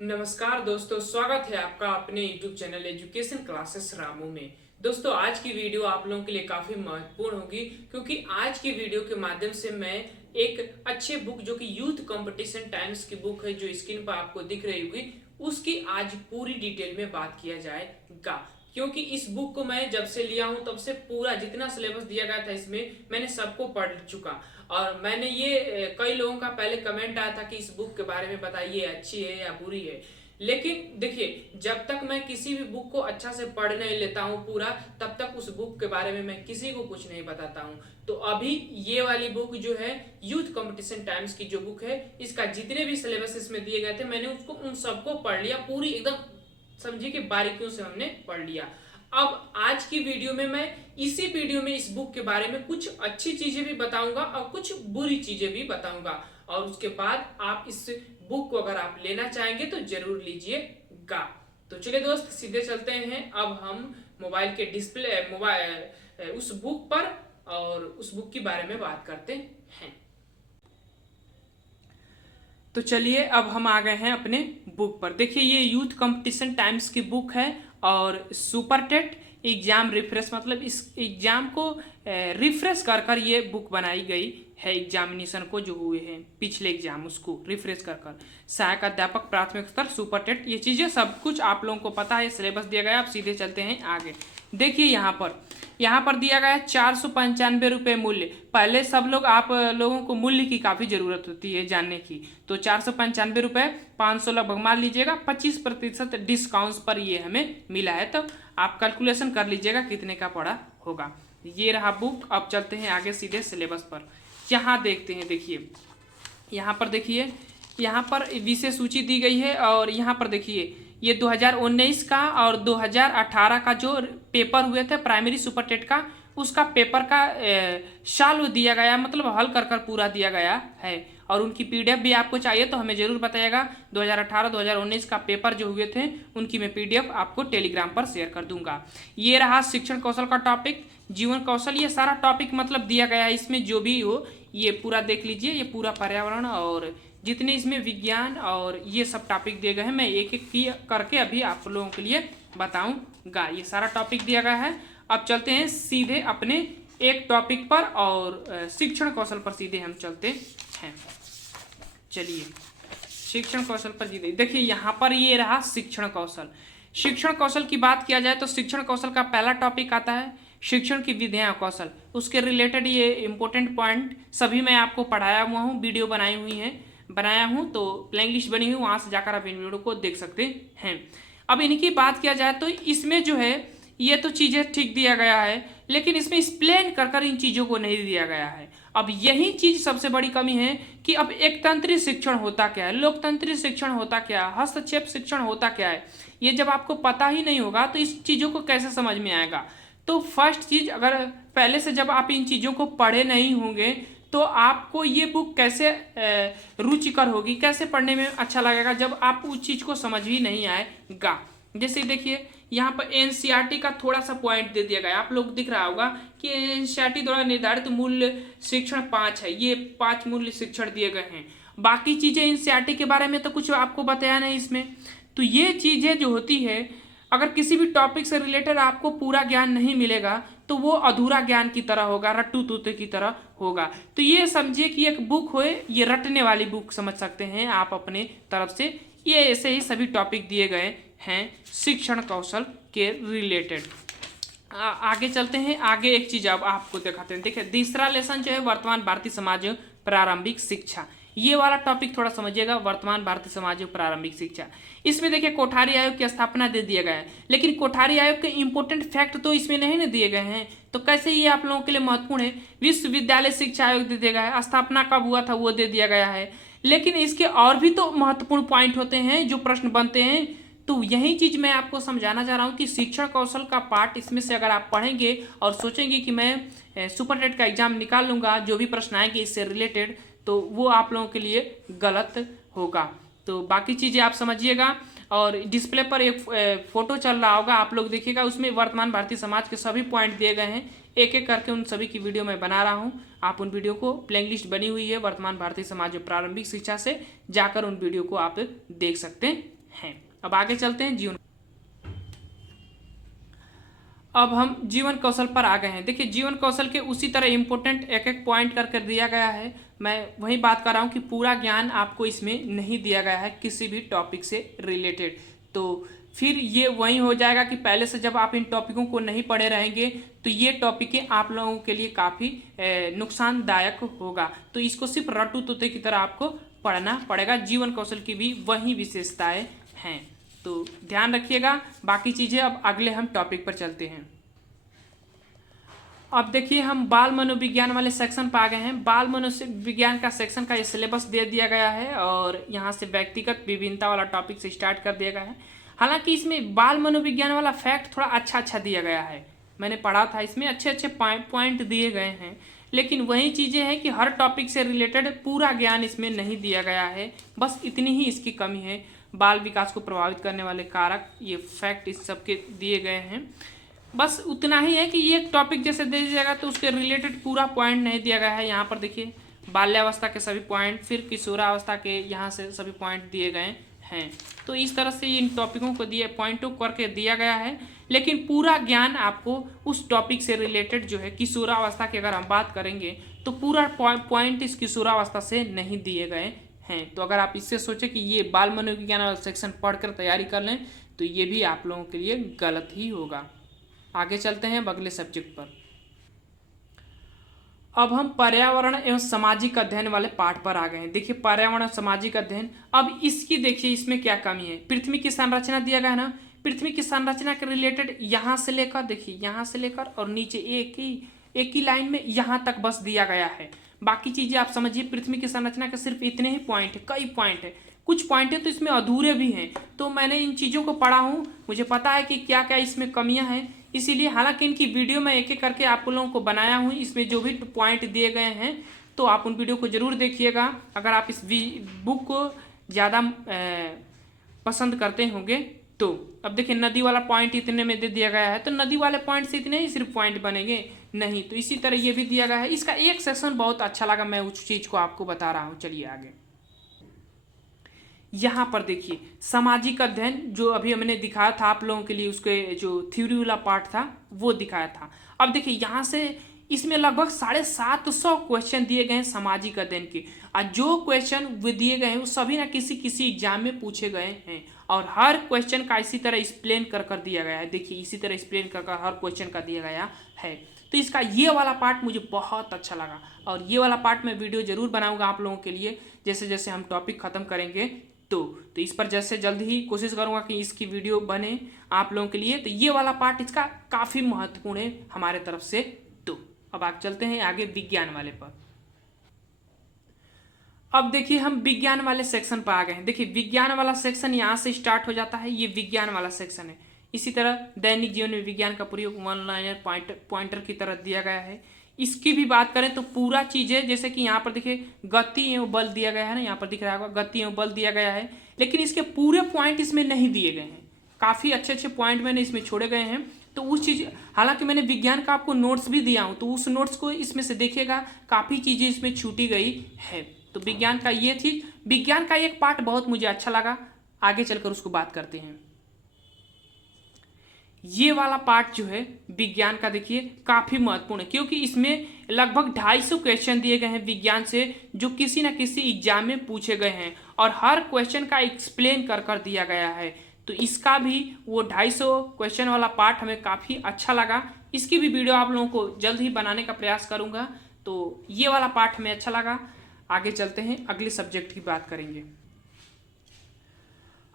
नमस्कार दोस्तों, स्वागत है आपका अपने YouTube channel education classes Ramu में। दोस्तों, आज की वीडियो आप लोगों के लिए काफ़ी महत्वपूर्ण होगी क्योंकि आज की वीडियो के माध्यम से मैं एक अच्छे बुक जो कि यूथ कंपटीशन टाइम्स की बुक है जो स्क्रीन पर आपको दिख रही होगी, उसकी आज पूरी डिटेल में बात किया जाएगा। क्योंकि इस बुक को मैं जब से लिया हूं तब से पूरा जितना सिलेबस दिया गया था इसमें मैंने सबको पढ़ चुका। और मैंने ये कई लोगों का पहले कमेंट आया था कि इस बुक के बारे में बताइए, अच्छी है या बुरी है। लेकिन देखिए, जब तक मैं किसी भी बुक को अच्छा से पढ़ नहीं लेता हूँ पूरा, तब तक उस बुक के बारे में मैं किसी को कुछ नहीं बताता हूँ। तो अभी ये वाली बुक जो है यूथ कंपटीशन टाइम्स की जो बुक है, इसका जितने भी सिलेबस इसमें दिए गए थे मैंने उसको उन सबको पढ़ लिया, पूरी एकदम समझिए कि बारीकियों से हमने पढ़ लिया। अब आज की वीडियो में मैं इसी वीडियो में इस बुक के बारे में कुछ अच्छी चीजें भी बताऊंगा और कुछ बुरी चीजें भी बताऊंगा। और उसके बाद आप इस बुक को अगर आप लेना चाहेंगे तो जरूर लीजिएगा। तो चलिए दोस्त, सीधे चलते हैं अब हम मोबाइल के डिस्प्ले मोबाइल उस बुक पर और उस बुक के बारे में बात करते हैं। तो चलिए अब हम आ गए हैं अपने बुक पर। देखिए, ये यूथ कंपटीशन टाइम्स की बुक है और सुपर टेट एग्जाम रिफ्रेश, मतलब इस एग्जाम को रिफ्रेश कर कर ये बुक बनाई गई है। एग्जामिनेशन को जो हुए हैं पिछले एग्जाम उसको रिफ्रेश कर कर सहायक अध्यापक प्राथमिक स्तर सुपर टेट, ये चीज़ें सब कुछ आप लोगों को पता है, सिलेबस दिया गया। आप सीधे चलते हैं आगे। देखिए यहाँ पर दिया गया है 495 रुपये मूल्य। पहले सब लोग आप लोगों को मूल्य की काफ़ी ज़रूरत होती है जानने की। तो 495 रुपये 500 लगभग मान लीजिएगा, 25% डिस्काउंट पर ये हमें मिला है। तो आप कैलकुलेशन कर लीजिएगा कितने का पड़ा होगा। ये रहा बुक। अब चलते हैं आगे सीधे सिलेबस पर। यहाँ देखते हैं, देखिए यहाँ पर देखिए, यहाँ पर विषय सूची दी गई है और यहाँ पर देखिए ये 2019 का और 2018 का जो पेपर हुए थे प्राइमरी सुपर टेट का, उसका पेपर का साल दिया गया, मतलब हल कर कर पूरा दिया गया है। और उनकी पीडीएफ भी आपको चाहिए तो हमें ज़रूर बताइएगा। 2018-2019 का पेपर जो हुए थे उनकी मैं पीडीएफ आपको टेलीग्राम पर शेयर कर दूंगा। ये रहा शिक्षण कौशल का टॉपिक, जीवन कौशल, ये सारा टॉपिक मतलब दिया गया है। इसमें जो भी हो ये पूरा देख लीजिए। ये पूरा पर्यावरण और जितने इसमें विज्ञान और ये सब टॉपिक दिए गए हैं, मैं एक एक करके अभी आप लोगों के लिए बताऊंगा। ये सारा टॉपिक दिया गया है। अब चलते हैं सीधे अपने एक टॉपिक पर और शिक्षण कौशल पर सीधे हम चलते हैं। चलिए शिक्षण कौशल पर सीधे देखिए, यहाँ पर ये रहा शिक्षण कौशल। शिक्षण कौशल की बात किया जाए तो शिक्षण कौशल का पहला टॉपिक आता है शिक्षण की विधियाँ कौशल। उसके रिलेटेड ये इंपॉर्टेंट पॉइंट सभी मैं आपको पढ़ाया हुआ हूँ, वीडियो बनाया हूँ तो प्लेलिस्ट लिस्ट बनी हुई, वहाँ से जाकर आप इन वीडियो को देख सकते हैं। अब इनकी बात किया जाए तो इसमें जो है ये तो चीज़ें ठीक दिया गया है, लेकिन इसमें एक्सप्लेन कर कर इन चीज़ों को नहीं दिया गया है। अब यही चीज़ सबसे बड़ी कमी है कि अब एक तंत्रीय शिक्षण होता क्या है, लोकतंत्रीय शिक्षण होता क्या है, हस्तक्षेप शिक्षण होता क्या है, ये जब आपको पता ही नहीं होगा तो इस चीज़ों को कैसे समझ में आएगा। तो फर्स्ट चीज़, अगर पहले से जब आप इन चीज़ों को पढ़े नहीं होंगे तो आपको ये बुक कैसे रुचिकर होगी, कैसे पढ़ने में अच्छा लगेगा जब आप उस चीज़ को समझ ही नहीं आएगा। जैसे देखिए यहाँ पर एनसीईआरटी का थोड़ा सा पॉइंट दे दिया गया, आप लोग दिख रहा होगा कि एनसीईआरटी द्वारा निर्धारित मूल्य शिक्षण 5 है। ये 5 मूल्य शिक्षण दिए गए हैं। बाकी चीज़ें एनसीईआरटी के बारे में तो कुछ आपको बताया नहीं इसमें। तो ये चीज़ें जो होती है, अगर किसी भी टॉपिक से रिलेटेड आपको पूरा ज्ञान नहीं मिलेगा तो वो अधूरा ज्ञान की तरह होगा, रट्टू तोते की तरह होगा। तो ये समझिए कि एक बुक होए, ये रटने वाली बुक समझ सकते हैं आप अपने तरफ से। ये ऐसे ही सभी टॉपिक दिए गए हैं शिक्षण कौशल के रिलेटेड। आगे चलते हैं। आगे एक चीज़ अब आपको दिखाते हैं। देखिए तीसरा लेसन जो है वर्तमान भारतीय समाज प्रारंभिक शिक्षा, ये वाला टॉपिक थोड़ा समझिएगा। वर्तमान भारतीय समाज प्रारंभिक शिक्षा, इसमें देखिए कोठारी आयोग की स्थापना दे दिया गया है, लेकिन कोठारी आयोग के इंपॉर्टेंट फैक्ट तो इसमें नहीं ना दिए गए हैं। तो कैसे ये आप लोगों के लिए महत्वपूर्ण है। विश्वविद्यालय शिक्षा आयोग दे दिया गया है, स्थापना कब हुआ था वो दे दिया गया है, लेकिन इसके और भी तो महत्वपूर्ण पॉइंट होते हैं जो प्रश्न बनते हैं। तो यही चीज़ मैं आपको समझाना चाह रहा हूँ कि शिक्षण कौशल का पार्ट इसमें से अगर आप पढ़ेंगे और सोचेंगे कि मैं सुपर टेट का एग्जाम निकाल लूँगा, जो भी प्रश्न आएंगे इससे रिलेटेड, तो वो आप लोगों के लिए गलत होगा। तो बाकी चीज़ें आप समझिएगा। और डिस्प्ले पर एक फोटो चल रहा होगा, आप लोग देखिएगा, उसमें वर्तमान भारतीय समाज के सभी पॉइंट दिए गए हैं। एक एक करके उन सभी की वीडियो मैं बना रहा हूँ। आप उन वीडियो को प्लेलिस्ट लिस्ट बनी हुई है वर्तमान भारतीय समाज प्रारंभिक शिक्षा से, जाकर उन वीडियो को आप देख सकते हैं। अब आगे चलते हैं जीवन। अब हम जीवन कौशल पर आ गए हैं। देखिए जीवन कौशल के उसी तरह इम्पोर्टेंट एक एक पॉइंट करके दिया गया है। मैं वही बात कर रहा हूँ कि पूरा ज्ञान आपको इसमें नहीं दिया गया है किसी भी टॉपिक से रिलेटेड। तो फिर ये वही हो जाएगा कि पहले से जब आप इन टॉपिकों को नहीं पढ़े रहेंगे तो ये टॉपिकें आप लोगों के लिए काफ़ी नुकसानदायक होगा। तो इसको सिर्फ रट्टू तोते की तरह आपको पढ़ना पड़ेगा। जीवन कौशल की भी वही विशेषताएं हैं, तो ध्यान रखिएगा। बाकी चीज़ें अब अगले हम टॉपिक पर चलते हैं। अब देखिए हम बाल मनोविज्ञान वाले सेक्शन पर आ गए हैं। बाल मनोविज्ञान का सेक्शन का ये सिलेबस दे दिया गया है और यहाँ से व्यक्तिगत विभिन्नता वाला टॉपिक से स्टार्ट कर दिया गया है। हालांकि इसमें बाल मनोविज्ञान वाला फैक्ट थोड़ा अच्छा दिया गया है, मैंने पढ़ा था, इसमें अच्छे पॉइंट दिए गए हैं। लेकिन वही चीज़ें हैं कि हर टॉपिक से रिलेटेड पूरा ज्ञान इसमें नहीं दिया गया है, बस इतनी ही इसकी कमी है। बाल विकास को प्रभावित करने वाले कारक, ये फैक्ट इस सबके दिए गए हैं, बस उतना ही है कि ये टॉपिक जैसे दे दिया जाएगा तो उसके रिलेटेड पूरा पॉइंट नहीं दिया गया है। यहाँ पर देखिए बाल्यावस्था के सभी पॉइंट, फिर किशोरावस्था के यहाँ से सभी पॉइंट दिए गए हैं। तो इस तरह से इन टॉपिकों को पॉइंटों करके दिया गया है, लेकिन पूरा ज्ञान आपको उस टॉपिक से रिलेटेड जो है किशोरावस्था की अगर हम बात करेंगे तो पूरा पॉइंट इस किशोरावस्था से नहीं दिए गए हैं। तो अगर आप इससे सोचें कि ये बाल मनोविज्ञान वाला सेक्शन पढ़कर तैयारी कर लें तो ये भी आप लोगों के लिए गलत ही होगा। आगे चलते हैं अगले सब्जेक्ट पर। अब हम पर्यावरण एवं सामाजिक अध्ययन वाले पार्ट पर आ गए हैं। देखिए पर्यावरण और सामाजिक अध्ययन, अब इसकी देखिए इसमें क्या कमी है। पृथ्वी की संरचना दिया गया है ना, पृथ्वी की संरचना के रिलेटेड यहाँ से लेकर, देखिए यहाँ से लेकर और नीचे एक ही लाइन में यहाँ तक बस दिया गया है। बाकी चीज़ें आप समझिए, पृथ्वी की संरचना के सिर्फ इतने ही पॉइंट है, कई पॉइंट है, कुछ पॉइंट है तो इसमें अधूरे भी हैं। तो मैंने इन चीज़ों को पढ़ा हूँ, मुझे पता है कि क्या क्या इसमें कमियाँ हैं, इसीलिए हालांकि इनकी वीडियो मैं एक एक करके आप लोगों को बनाया हूँ। इसमें जो भी पॉइंट दिए गए हैं तो आप उन वीडियो को ज़रूर देखिएगा अगर आप इस बुक को ज़्यादा पसंद करते होंगे तो। अब देखिए नदी वाला पॉइंट इतने में दे दिया गया है, तो नदी वाले पॉइंट से इतने ही सिर्फ पॉइंट बनेंगे नहीं, तो इसी तरह ये भी दिया गया है। इसका एक सेक्शन बहुत अच्छा लगा, मैं उस चीज़ को आपको बता रहा हूँ। चलिए आगे यहाँ पर देखिए सामाजिक अध्ययन जो अभी हमने दिखाया था आप लोगों के लिए, उसके जो थ्योरी वाला पार्ट था वो दिखाया था। अब देखिए यहाँ से इसमें लगभग 750 क्वेश्चन दिए गए हैं सामाजिक अध्ययन के, और जो क्वेश्चन वो दिए गए हैं वो सभी ना किसी एग्जाम में पूछे गए हैं और हर क्वेश्चन का इसी तरह एक्सप्लेन कर दिया गया है। देखिए इसी तरह एक्सप्लेन कर हर क्वेश्चन का दिया गया है। तो इसका ये वाला पार्ट मुझे बहुत अच्छा लगा और ये वाला पार्ट मैं वीडियो जरूर बनाऊंगा आप लोगों के लिए जैसे जैसे हम टॉपिक खत्म करेंगे। तो इस पर जैसे जल्द ही कोशिश करूंगा कि इसकी वीडियो बने आप लोगों के लिए। तो ये वाला पार्ट इसका काफ़ी महत्वपूर्ण है हमारे तरफ से। तो अब आप चलते हैं आगे विज्ञान वाले पर। अब देखिए हम विज्ञान वाले सेक्शन पर आ गए हैं। देखिए विज्ञान वाला सेक्शन यहाँ से स्टार्ट हो जाता है, ये विज्ञान वाला सेक्शन है। इसी तरह दैनिक जीवन में विज्ञान का प्रयोग वन लाइनर पॉइंटर की तरह दिया गया है। इसकी भी बात करें तो पूरा चीज़ें जैसे कि यहाँ पर देखिए गति एवं बल दिया गया है ना, यहाँ पर दिख रहा होगा गति एवं बल दिया गया है, लेकिन इसके पूरे पॉइंट इसमें नहीं दिए गए हैं। काफ़ी अच्छे पॉइंट मैंने इसमें छोड़े गए हैं। तो उस चीज़, हालांकि मैंने विज्ञान का आपको नोट्स भी दिया हूँ, तो उस नोट्स को इसमें से देखिएगा काफ़ी चीज़ें इसमें छूटी गई है। तो विज्ञान का ये थी, विज्ञान का एक पार्ट बहुत मुझे अच्छा लगा, आगे चलकर उसको बात करते हैं। ये वाला पार्ट जो है विज्ञान का देखिए काफ़ी महत्वपूर्ण है, क्योंकि इसमें लगभग 250 क्वेश्चन दिए गए हैं विज्ञान से जो किसी न किसी एग्जाम में पूछे गए हैं और हर क्वेश्चन का एक्सप्लेन कर दिया गया है। तो इसका भी वो 250 क्वेश्चन वाला पार्ट हमें काफ़ी अच्छा लगा। इसकी भी वीडियो आप लोगों को जल्द ही बनाने का प्रयास करूँगा। तो ये वाला पार्ट हमें अच्छा लगा। आगे चलते हैं, अगले सब्जेक्ट की बात करेंगे।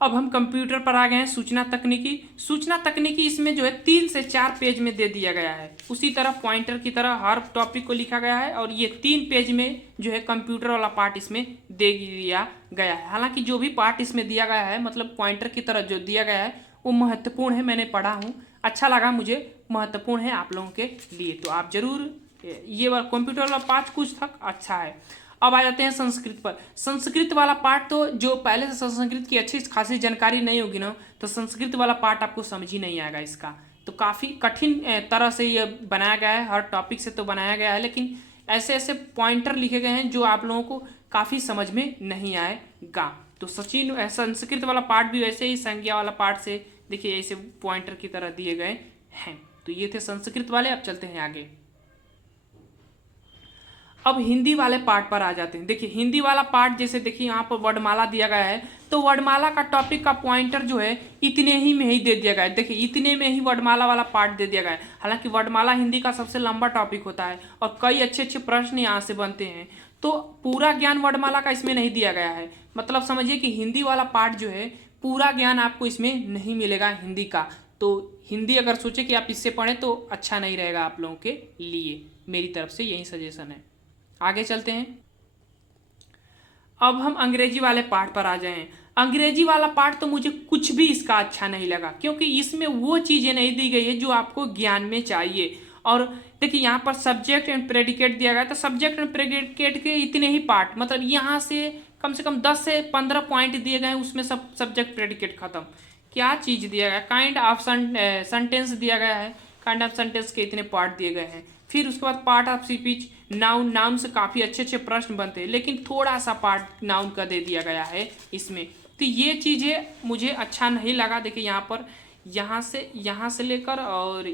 अब हम कंप्यूटर पर आ गए हैं, सूचना तकनीकी। सूचना तकनीकी इसमें जो है 3 से 4 पेज में दे दिया गया है। उसी तरह पॉइंटर की तरह हर टॉपिक को लिखा गया है और ये 3 पेज में जो है कंप्यूटर वाला पार्ट इसमें दे दिया गया है। हालांकि जो भी पार्ट इसमें दिया गया है मतलब पॉइंटर की तरह जो दिया गया है वो महत्वपूर्ण है, मैंने पढ़ा हूँ, अच्छा लगा मुझे, महत्वपूर्ण है आप लोगों के लिए। तो आप जरूर ये वाला कंप्यूटर वाला पार्ट कुछ तक अच्छा है। अब आ जाते हैं संस्कृत पर। संस्कृत वाला पार्ट तो जो पहले से संस्कृत की अच्छी खासी जानकारी नहीं होगी ना, तो संस्कृत वाला पार्ट आपको समझ ही नहीं आएगा इसका। तो काफ़ी कठिन तरह से ये बनाया गया है, हर टॉपिक से तो बनाया गया है, लेकिन ऐसे ऐसे पॉइंटर लिखे गए हैं जो आप लोगों को काफ़ी समझ में नहीं आएगा। तो सचिन संस्कृत वाला पार्ट भी वैसे ही संज्ञा वाला पार्ट से देखिए ऐसे पॉइंटर की तरह दिए गए हैं। तो ये थे संस्कृत वाले। अब चलते हैं आगे। अब हिंदी वाले पार्ट पर आ जाते हैं। देखिए हिंदी वाला पार्ट जैसे देखिए यहाँ पर वर्णमाला दिया गया है, तो वर्णमाला का टॉपिक का पॉइंटर जो है इतने ही में ही दे दिया गया है। देखिए इतने में ही वर्णमाला वाला पार्ट दे दिया गया है। हालांकि वर्णमाला हिंदी का सबसे लंबा टॉपिक होता है और कई अच्छे अच्छे प्रश्न यहाँ से बनते हैं, तो पूरा ज्ञान वर्णमाला का इसमें नहीं दिया गया है। मतलब समझिए कि हिंदी वाला पार्ट जो है पूरा ज्ञान आपको इसमें नहीं मिलेगा हिंदी का। तो हिंदी अगर सोचे कि आप इससे पढ़ें तो अच्छा नहीं रहेगा आप लोगों के लिए। मेरी तरफ से यही सजेशन है। आगे चलते हैं। अब हम अंग्रेजी वाले पार्ट पर आ जाएं। अंग्रेजी वाला पार्ट तो मुझे कुछ भी इसका अच्छा नहीं लगा, क्योंकि इसमें वो चीज़ें नहीं दी गई है जो आपको ज्ञान में चाहिए। और देखिए यहाँ पर सब्जेक्ट एंड प्रेडिकेट दिया गया, तो सब्जेक्ट एंड प्रेडिकेट के इतने ही पार्ट, मतलब यहाँ से कम 10 से 15 पॉइंट दिए गए हैं, उसमें सब सब्जेक्ट प्रेडिकेट खत्म। क्या चीज़ दिया गया, काइंड ऑफ सेंटेंस दिया गया है, काइंड ऑफ सेंटेंस के इतने पार्ट दिए गए हैं। फिर उसके बाद part of speech, noun, noun से काफ़ी अच्छे अच्छे प्रश्न बनते हैं, लेकिन थोड़ा सा पार्ट नाउन का दे दिया गया है इसमें। तो ये चीज़ें मुझे अच्छा नहीं लगा। देखिए यहाँ पर यहाँ से लेकर और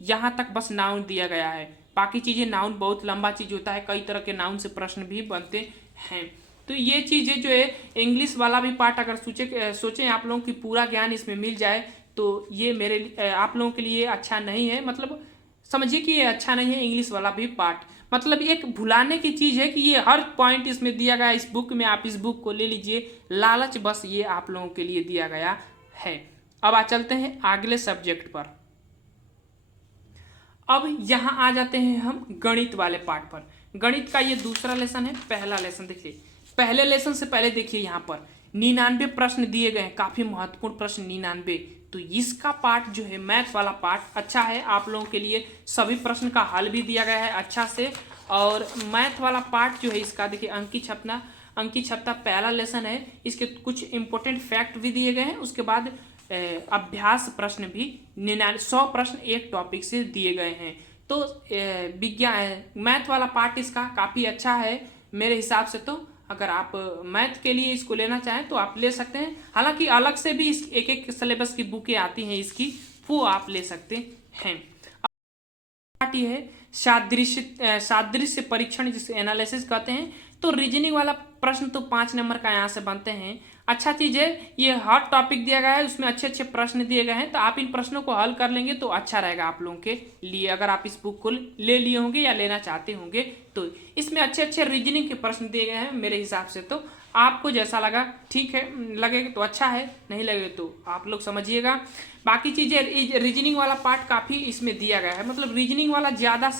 यहाँ तक बस नाउन दिया गया है। बाकी चीज़ें, नाउन बहुत लंबा चीज़ होता है, कई तरह के नाउन से प्रश्न भी बनते हैं। तो ये चीज़ें जो है इंग्लिश वाला भी पार्ट अगर सोचें आप लोगों की पूरा ज्ञान इसमें मिल जाए तो ये आप लोगों के लिए अच्छा नहीं है। मतलब समझिए कि ये अच्छा नहीं है इंग्लिश वाला भी पार्ट। मतलब एक भुलाने की चीज़ है कि ये हर पॉइंट इसमें दिया गया है इस बुक में, आप इस बुक को ले लीजिए, लालच बस ये आप लोगों के लिए दिया गया है। अब चलते हैं अगले सब्जेक्ट पर। अब यहाँ आ जाते हैं हम गणित वाले पार्ट पर। गणित का ये दूसरा लेसन है। पहला लेसन देखिए, पहले लेसन से पहले देखिए यहाँ पर 99 प्रश्न दिए गए हैं, काफ़ी महत्वपूर्ण प्रश्न 99। तो इसका पार्ट जो है मैथ वाला पार्ट अच्छा है आप लोगों के लिए, सभी प्रश्न का हल भी दिया गया है अच्छा से। और मैथ वाला पार्ट जो है इसका देखिए अंकी छपना पहला लेसन है, इसके कुछ इंपॉर्टेंट फैक्ट भी दिए गए हैं। उसके बाद अभ्यास प्रश्न भी 100 प्रश्न एक टॉपिक से दिए गए हैं। तो विज्ञान मैथ वाला पार्ट इसका काफ़ी अच्छा है मेरे हिसाब से। तो अगर आप मैथ के लिए इसको लेना चाहें तो आप ले सकते हैं। हालांकि अलग से भी इस एक सिलेबस की बुकें आती हैं इसकी, वो आप ले सकते हैं। पार्ट ये है सादृश्य परीक्षण, जिसे एनालिसिस कहते हैं। तो रीजनिंग वाला प्रश्न तो 5 नंबर का यहाँ से बनते हैं। अच्छा चीज़ है, ये हर टॉपिक दिया गया है, उसमें अच्छे अच्छे प्रश्न दिए गए हैं, तो आप इन प्रश्नों को हल कर लेंगे तो अच्छा रहेगा आप लोगों के लिए। अगर आप इस बुक को ले लिए होंगे या लेना चाहते होंगे तो इसमें अच्छे अच्छे रीजनिंग के प्रश्न दिए गए हैं मेरे हिसाब से। तो आपको जैसा लगा ठीक है, लगेगा तो अच्छा है, नहीं लगे तो आप लोग समझिएगा। बाकी चीज़ें रीजनिंग वाला पार्ट काफ़ी इसमें दिया गया है, मतलब रीजनिंग वाला ज़्यादा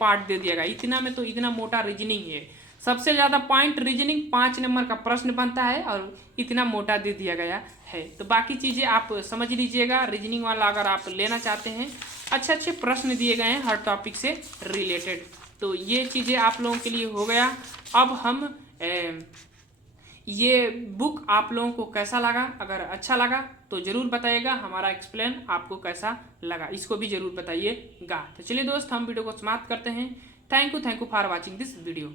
पार्ट दे दिया गया। इतना में तो इतना मोटा रीजनिंग है, सबसे ज़्यादा पॉइंट रीजनिंग 5 नंबर का प्रश्न बनता है और इतना मोटा दे दिया गया है। तो बाकी चीज़ें आप समझ लीजिएगा। रीजनिंग वाला अगर आप लेना चाहते हैं, अच्छे अच्छे प्रश्न दिए गए हैं हर टॉपिक से रिलेटेड। तो ये चीज़ें आप लोगों के लिए हो गया। अब हम ये बुक आप लोगों को कैसा लगा, अगर अच्छा लगा तो ज़रूर बताइएगा। हमारा एक्सप्लेन आपको कैसा लगा इसको भी ज़रूर बताइएगा। तो चलिए दोस्त, हम वीडियो को समाप्त करते हैं। Thank you for watching this video.